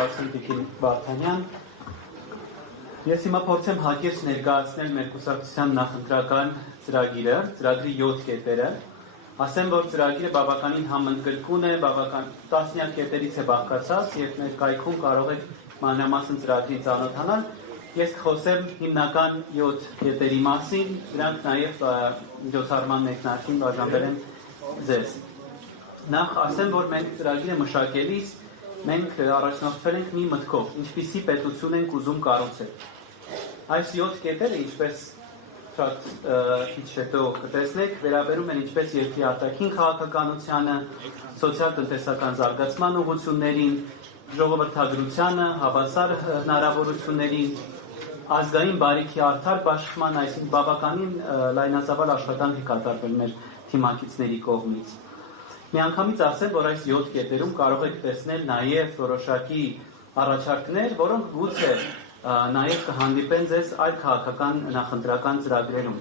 ներկայացնում Տիկին Վարդանյան։ Ես հիմա փորձեմ հակիրճ ներկայացնել մեր կուսակցության նախընտրական ծրագիրը, ծրագրի 7 կետերը։ Ասեմ, որ ծրագիրը բավականին համընդգրկուն է, բավական տասնյակ կետերից է բաղկացած եւ մեր կայքում կարող եք մանրամասն ծրագրին ծանոթանալ։ Ես կխոսեմ հիմնական 7 կետերի մասին, դրանք նաեւ միջոցառման մեկնարկին բաժանվել են ձեզ։ Նախ ասեմ, որ մենք ծրագիրը մշակելիս մենք առաջնորդվել ենք մի մտքով, ինչպիսի պետություն ենք ուզում կառուցել։ Այս 7 կետերը, ինչպես շատ քիչ հետո կտեսնեք, վերաբերում են ինչպես երկրի արտաքին քաղաքականությանը, սոցիալ-տնտեսական զարգացման ուղղություններին, ժողովրդագրությանը, հավասար հնարավորություններին, ազգային բարիքի արդար բաշխման, այսինքն բավականին լայնածավալ աշխատանք է կատարվել մեր թիմակիցների կողմից։ Միանգամից ասեմ, որ այս 7 կետերում կարող եք տեսնել նաև որոշակի առաջարկներ, որոնք գուցե նաև կհանդիպեն ձեզ այլ քաղաքական նախընտրական ծրագրերում։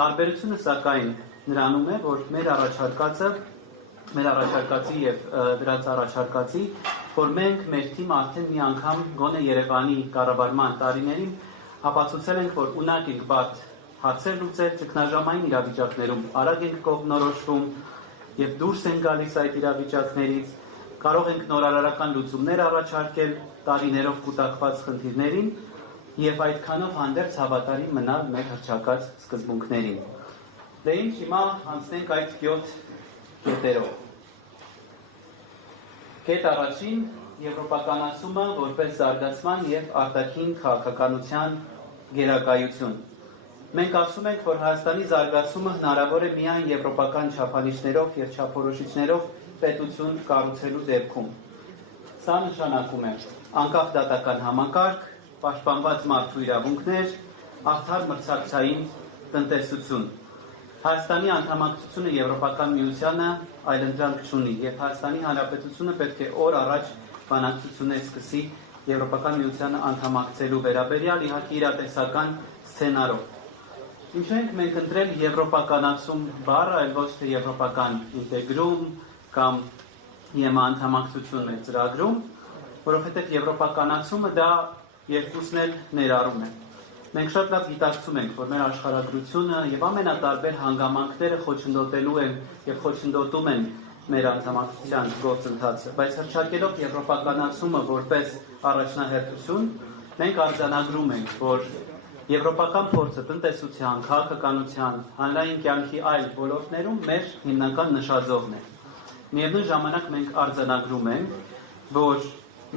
Տարբերությունը սակայն նրանում է, որ մեր առաջարկածի եւ դրանց առաջարկածի, որ մենք մեր թիմը արդեն մի անգամ գոնե Երևանի կառավարման տարիներին ապացուցել ենք, որ ունակ ենք բարդ հարցեր լուծել ճգնաժամային իրավիճակներում, արագ ենք կողմնորոշվում եւ դուրս են գալիս այդ իրավիճակներից, կարող ենք նորարարական լուծումներ առաջարկել տարիներով կուտակված խնդիրներին եւ այդքանով հանդերձ հավատարիմ մնալ մեր հռչակած սկզբունքներին։ Դե ինչ, հիմա անցնենք այդ 7 կետերով։ Կետ առաջին՝ եվրոպականացումը որպես զարգացման եւ արտաքին քաղաքականության գերակայություն։ Մենք ասում ենք, որ Հայաստանի զարգացումը հնարավոր է միայն եվրոպական չափանիշներով եւ չափորոշիչներով պետություն կառուցելու դեպքում։ Սա նշանակում է անկախ դատական համակարգ, պաշտպանված մարդու իրավունքներ, արդար մրցակցային տնտեսություն։ Հայաստանի անդամակցությունը Եվրոպական միությանը այլընտրանք չունի եւ Հայաստանի Հանրապետությունը պետք է օր առաջ բանակցություններ սկսի Եվրոպական միությանը անդամակցելու վերաբերյալ իհարկե իրատեսական սցենարով։ Ինչ ենք մենք ընտրել եվրոպականացում բառը, այլ ոչ թե եվրոպական ինտեգրում կամ ԵՄ անդամակցություն մեր ծրագրում, որովհետև եվրոպականացումը դա երկուսն էլ ներառում է։ Մենք շատ լավ գիտակցում ենք, որ մեր աշխարհագրությունը եւ ամենատարբեր հանգամանքները խոչընդոտելու են եւ խոչընդոտում են մեր անդամակցության գործընթացը, բայց հռչակելով եվրոպականացումը որպես առաջնահերթություն, մենք արձանագրում ենք, որ եվրոպական փորձը տնտեսության, քաղաքականության, հանրային կյանքի այլ ոլորտներում մեր հիմնական նշաձողն է։ Միևնույն ժամանակ մենք արձանագրում ենք, որ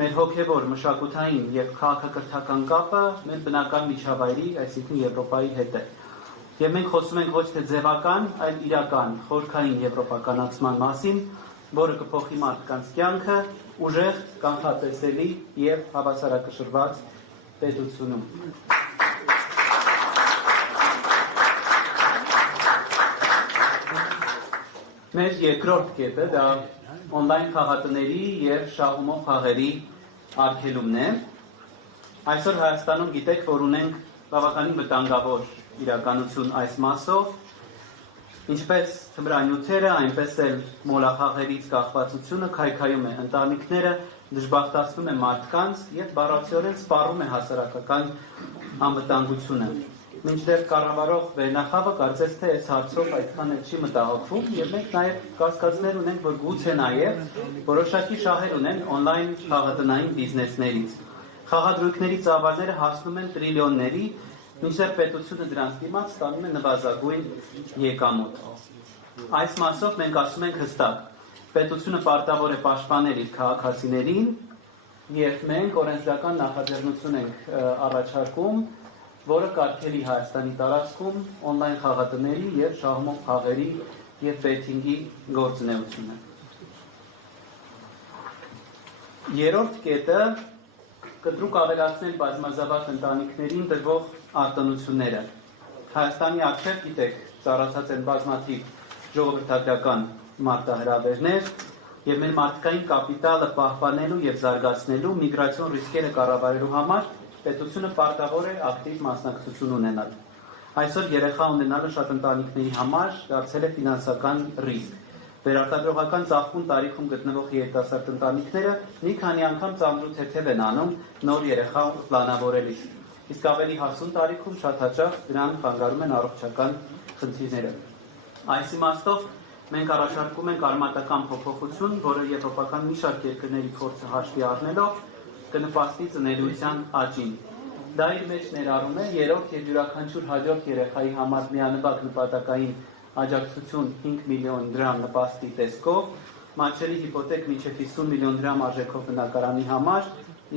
մեր հոգևոր, մշակութային եւ քաղաքակրթական կապը մեր բնական միջավայրի, այսինքն Եվրոպայի հետ է։ Եվ մենք խոսում ենք ոչ թե ձևական, այլ իրական, խորքային եվրոպականացման մասին, որը կփոխի մարդկանց կյանքը ուժեղ, կանխատեսելի եւ հավասարակշռված պետությունում։ Մեր երկրորդ կետը դա օնլայն խաղատների եւ շահումով խաղերի արգելումն է։ Այսօր Հայաստանում գիտեք, որ ունենք բավականին վտանգավոր իրականություն այս մասով, ինչպես թմրանյութերը, այնպես էլ մոլախաղերից կախվածությունը քայքայում է ընտանիքները, դժբախտացնում է մարդկանց եւ բառացիորեն սպառում է հասարակական անվտանգությունը։ Մինչդեռ կառավարող վերնախավը կարծես թե այս հարցով այդքան էլ չի մտահոգվում եւ մենք նաեւ կասկածներ ունենք, որ գուցե նաեւ որոշակի շահեր ունեն օնլայն խաղատնային բիզնեսներից։ Խաղադրույքների ծավալները հասնում են տրիլիոնների, մինչդեռ պետությունը դրանց դիմաց ստանում է նվազագույն եկամուտ։ Այս մասով մենք ասում ենք հստակ. պետությունը պարտավոր է պաշտպանել իր քաղաքացիներին եւ մենք օրենսդրական նախաձեռնություն ենք առաջարկում, որը կարգելի Հայաստանի տարածքում օնլայն խաղատների եւ շահումով խաղերի եւ բեթինգի գործունեությունը։ Երրորդ կետը կտրուկ ավելացնել բազմազավակ ընտանիքներին տրվող արտոնությունները։ Հայաստանի առջև գիտեք, ծառացած են բազմաթիվ ժողովրդագրական մարտահրավերներ եւ մեր մարդկային կապիտալը պահպանելու եւ զարգացնելու միգրացիոն ռիսկերը կառավարելու համար պետությունը պարտավոր է ակտիվ մասնակցություն ունենալ։ Այսօր երեխա ունենալը շատ ընտանիքների համար դարձել է ֆինանսական ռիսկ։ Վերարտադրողական ծաղկուն տարիքում գտնվող երիտասարդ ընտանիքները մի քանի անգամ ծանրու թեթև են անում նոր երեխա պլանավորելիս, իսկ ավելի հասուն տարիքում շատ հաճախ դրան խանգարում են առողջական խնդիրները։ Այս իմաստով մենք առաջարկում ենք արմատական փոփոխություն, որը եվրոպական մի շարք երկրների փորձը հաշվի առնելով կնպաստի ծնելիության աճին։ Դա իր մեջ ներառում է երրորդ եւ յուրաքանչյուր հաջորդ երեխայի համար միանվագ նպատակային աջակցություն 5 միլիոն դրամ նպաստի տեսքով, մատչելի հիպոթեք մինչև 50 միլիոն դրամ արժեքով բնակարանի համար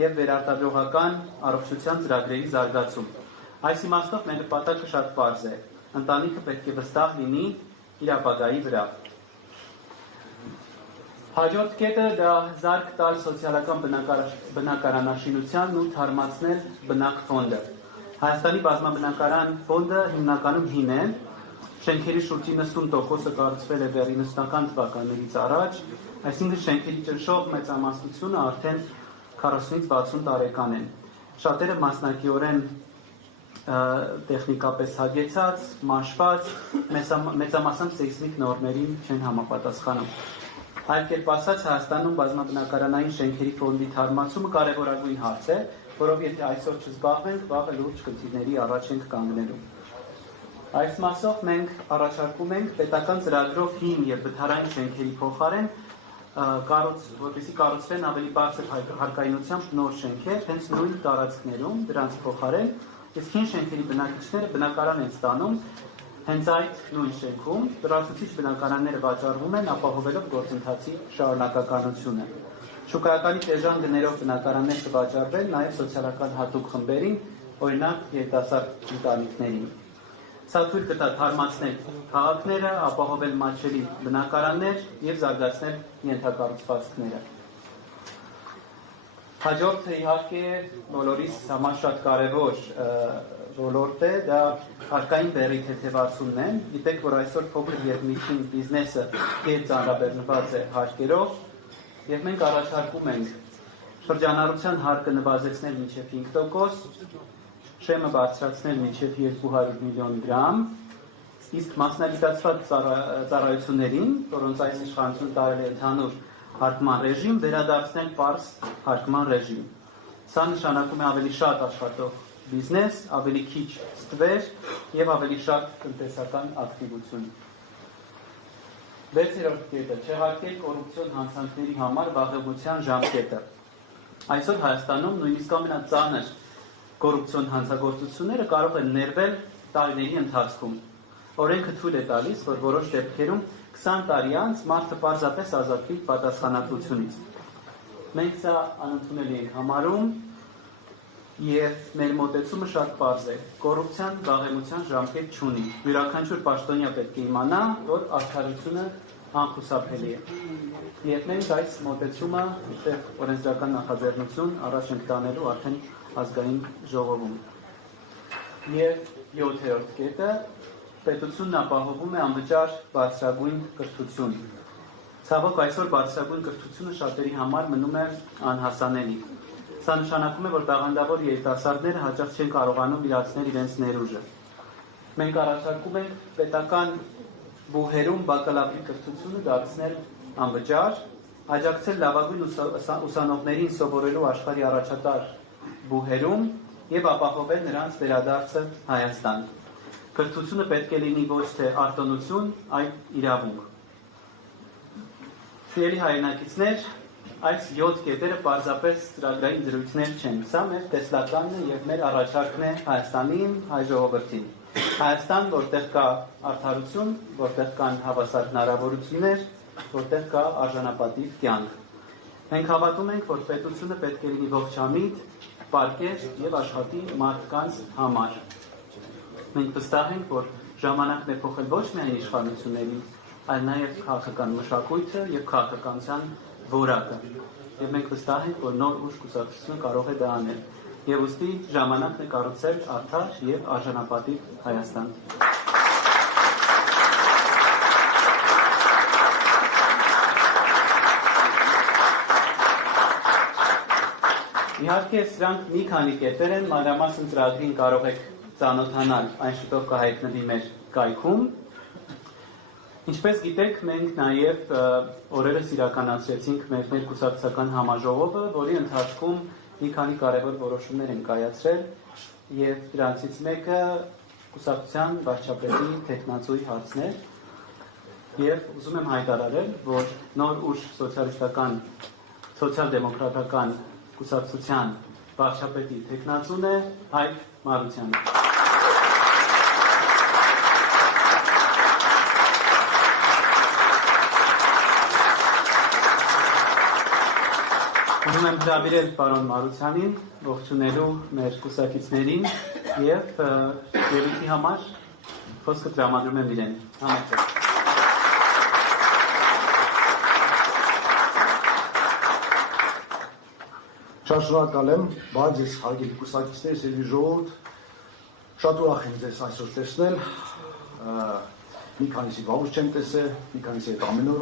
եւ վերարտադրողական առողջության ծրագրերի զարգացում։ Այս իմաստով մեր նպատակը շատ պարզ է։ Ընտանիքը պետք է վստահ լինի իր ապագայի վրա։ Հաջորդ կետը դա զարգ տալ սոցիալական բնակարանաշինությանն ու թարմացնել բնակ ֆոնդը։ Հայաստանի բազմաբնակարան ֆոնդը հիմնականում հին է, շենքերի շուրջ 90%-ը կառուցվել է դեռ 90-ական թվականներից առաջ, այսինքն շենքերի ճնշող մեծամասնությունը արդեն 40-ից 60 տարեկան են։ Շատերը մասնակիորեն տեխնիկապես հագեցած, մաշված, մեծամասամբ սեյսմիկ նորմերին չեն համապատասխանում։ Այլ կերպ ասած, Հայաստանում բազմաբնակարանային շենքերի ֆոնդի թարմացումը կարևորագույն հարց է, որով եթե այսօր չզբաղվենք, վաղը լուրջ խնդիրների առաջ ենք կանգնելու։ Այս մասով մենք առաջարկում ենք պետական ծրագրով հին եւ վթարային շենքերի փոխարեն որպեսզի կառուցվեն ավելի բարձր հարկայնությամբ նոր շենքեր, հենց նույն տարածքներում դրանց փոխարեն, իսկ հին շենքերի բնակիչները բնակարան են ստանում հենց այդ նույն շենքում, լրացուցիչ բնակարանները վաճառվում են ապահովելով գործընթացի շարունակականությունը։ Շուկայականից էժան գներով բնակարաններ կվաճառվեն նաև սոցիալական հատուկ խմբերին, օրինակ երիտասարդ ընտանիքներին։ Սա թույլ կտա թարմացնել քաղաքները, ապահովել մատչելի բնակարաններ եւ զարգացնել ենթակառուցվածքները։ Հաջորդը իհարկե բոլորիս համար շատ կարևոր ոլորտ է, դա հարկային բեռի թեթևացումն է։ Գիտեք, որ այսօր փոքր եւ միջին բիզնեսը կեր ծանրաբեռնված է հարկերով, եւ մենք առաջարկում ենք շրջանառության հարկը նվազեցնել մինչեւ 5%, շեմը բարձրացնել մինչև 200 միլիոն դրամ, իսկ մասնագիտացված ծառայություններին, որոնց այս իշխանություն տարել է ընդհանուր հարկման ռեժիմ, վերադարձնել պարզ հարկման ռեժիմ։ Սա նշանակում է ավելի շատ աշխատող բիզնես, ավելի քիչ ստվեր եւ ավելի շատ տնտեսական ակտիվություն։ Վեցերորդ կետը՝ չեղարկել կոռուպցիոն հանցանքների համար վաղեմության ժամկետը։ Այսօր Հայաստանում նույնիսկ ամենածանր կոռուպցիոն հանցագործությունները կարող են ներվել տարիների ընթացքում։ Օրենքը թույլ է տալիս, որ որոշ դեպքերում 20 տարի անց մարդը պարզապես ազատվի պատասխանատվությունից։ Մենք սա անընդունելի ենք համարում եւ մեր մոտեցումը շատ պարզ է։ Կոռուպցիան վաղեմության ժամկետ չունի։ Յուրաքանչյուր պաշտոնյա պետք է իմանա, որ արդարությունը անխուսափելի է։ Եվ մենք այս մոտեցումը այդտեղ օրենսդրական նախաձեռնություն առաջ ենք տանելու արդեն ազգային ժողովում։ Եվ 7-րդ կետը պետությունն ապահովում է անվճար բարձրագույն կրթություն։ Ցավոք այսօր բարձրագույն կրթությունը շատերի համար մնում է անհասանելի։ Սա նշանակում է, որ տաղանդավոր երիտասարդները հաճախ չեն կարողանում իրացնել իրենց ներուժը։ Մենք առաջարկում ենք պետական բուհերում բակալավրի կրթությունը դարձնել անվճար, աջակցել լավագույն ուսանողներին սովորելու աշխարհի առաջատար բուհերում եւ ապահովել նրանց վերադարձը Հայաստան։ Կրթությունը պետք է լինի ոչ թե արտոնություն, այլ իրավունք։ Սիրելի հայրենակիցներ, այս 7 կետերը պարզապես ծրագրային զրույցներ չեն։ Սա մեր տեսլականն է եւ մեր առաջարկն է Հայաստանին, հայ ժողովրդին։ Հայաստան, որտեղ կա արդարություն, որտեղ կան հավասար հնարավորություններ, որտեղ կա արժանապատիվ կյանք։ Մենք հավատում ենք, որ պետությունը պետք է լինի ողջամիտ, պարկեշտ եւ աշխատի մարդկանց համար։ Մենք վստահ ենք, որ ժամանակն է փոխել ոչ միայն իշխանությունների, այլ նաեւ քաղաքական մշակույթը եւ քաղաքականության որակը։ Եվ մենք վստահ ենք, որ նոր ուժ կուսակցությունը կարող է դա անել։ Եվ ուստի ժամանակն է կառուցել արդար եւ արժանապատիվ Հայաստան։ Իհարկե, սրանք մի քանի կետեր են, մանրամասն ծրագրին կարող եք ծանոթանալ, այն շուտով կհայտնվի մեր կայքում։ Ինչպես գիտեք, մենք նաև օրերս իրականացրեցինք մեր կուսակցական համաժողովը, որի ընթացքում մի քանի կարևոր որոշումներ են կայացրել եւ դրանցից մեկը կուսակցության վարչապետի տեխնացուի հարցն է եւ ուզում եմ հայտարարել, որ նոր ուժ սոցիալ-դեմոկրատական կուսակցության վարչապետի տեխնացուն է Հայկ Մարությանը։ Ուզում եմ հրավիրել պարոն Մարությանին ողջունելու մեր կուսակիցներին եւ ելույթի համար խոսքը տրամադրում եմ իրեն։ Համեցեք։ Շատ շնորհակալ եմ, բայց ես հարգելի կուսակիցներ, սիրելի ժողովուրդ, շատ ուրախ եմ ձեզ այսօր տեսնել, մի քանիսի վաղուց չեմ տեսել, մի քանիսի հետ ամեն օրվա